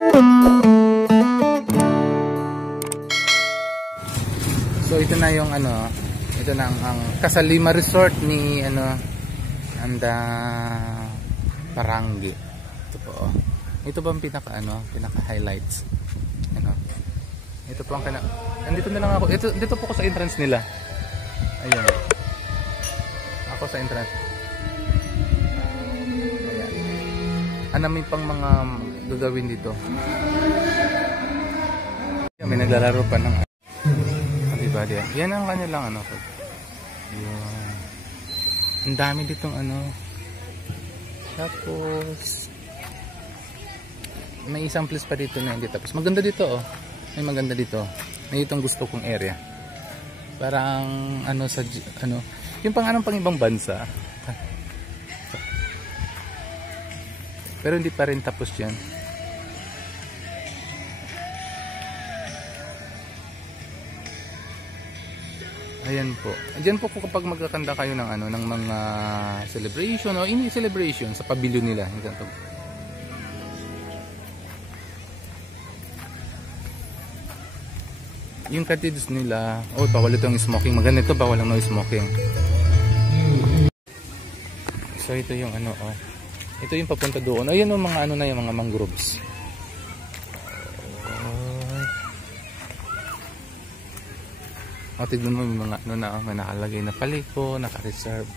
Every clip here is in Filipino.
So ito na yung ano, ito na ang Casalima Resort ni ano, Anda Parangi. Ito po. Oh. Ito ba ang pinaka ano, pinaka highlights. Ano. Ito po ang andito na lang ako. Dito po ako sa entrance nila. Ayun. Ako sa entrance. Ayan. Ano may pang mga gagawin dito. May naglalaro pa ng diba diyan. Yan ang kanilang ano. Yan. Ang dami ditong ano. Tapos may isang place pa dito na hindi tapos. Maganda dito oh. May maganda dito. May itong gusto kong area. Parang ano sa ano, yung pang anong pang ibang bansa. Pero hindi pa rin tapos 'yan. Ayan po. Diyan po kapag magkakanta kayo ng ano ng mga celebration o hindi celebration sa pavilion nila. Yung cottages nila, oh bawal itong smoking. Maganda ito, bawal ang no smoking. So ito yung ano oh. Ito yung papunta doon. Ayan yung mga ano na yung mga mangroves. O, tignan mo yung mga ano na, may nakalagay na paliko, naka-reserve.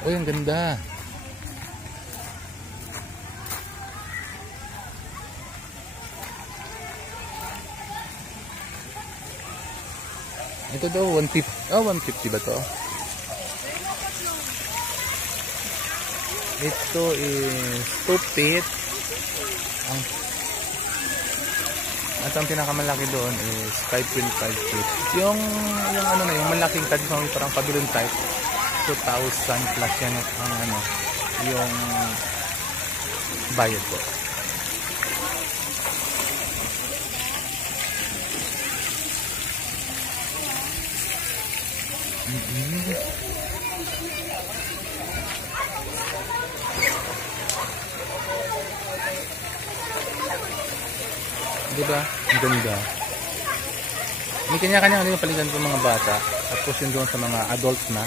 O, yung ganda. Ito daw, 150. Oh, 150 ba to? Ito is 2 feet. At ang pinakamalaki doon is 5.5 feet. Yung ano na, yung malaking kadyo parang pavilion type, 2,000 plus yan ang ano, yung bayad po. Diba? Ang ganda. May kanya-kanya yung palitan po mga bata. Tapos yun doon sa mga adults na.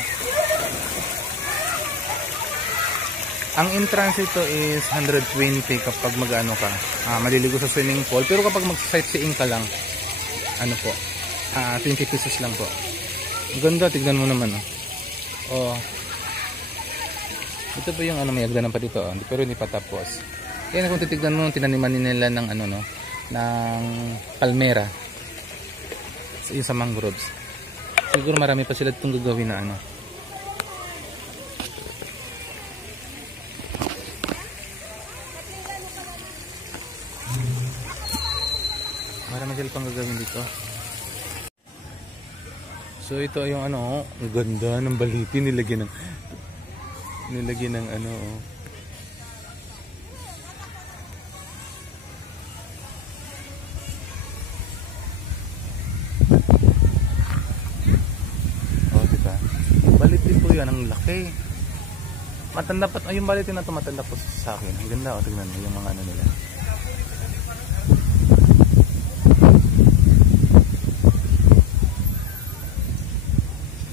Ang entrance ito is 120 kapag mag-ano ka. Maliligo sa swimming pool. Pero kapag mag-sightseeing ka lang, ano po, 20 pesos lang po. Ang ganda, tignan mo naman. Oh. Ito po yung ano, may agdanan pa dito. Pero hindi pa tapos. Kaya kung titignan mo, tinaniman nila ng ano, no, ng palmera yung sa mangroves. Siguro marami pa sila itong gagawin na ano. Marami sila pang gagawin dito. So ito yung ano, ang ganda ng baliti, nilagyan ng ano oh. Yan ang laki. Matanda pa yung balit na ito, matanda po sa akin. Ang ganda, tignan mo yung mga ano nila.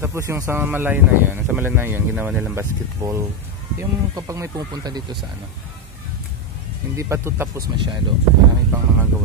Tapos yung sa Malay na yan, ginawa nilang basketball. Yung kapag may pumupunta dito sa ano, hindi pa ito tapos masyado. Marami pang mga gawa.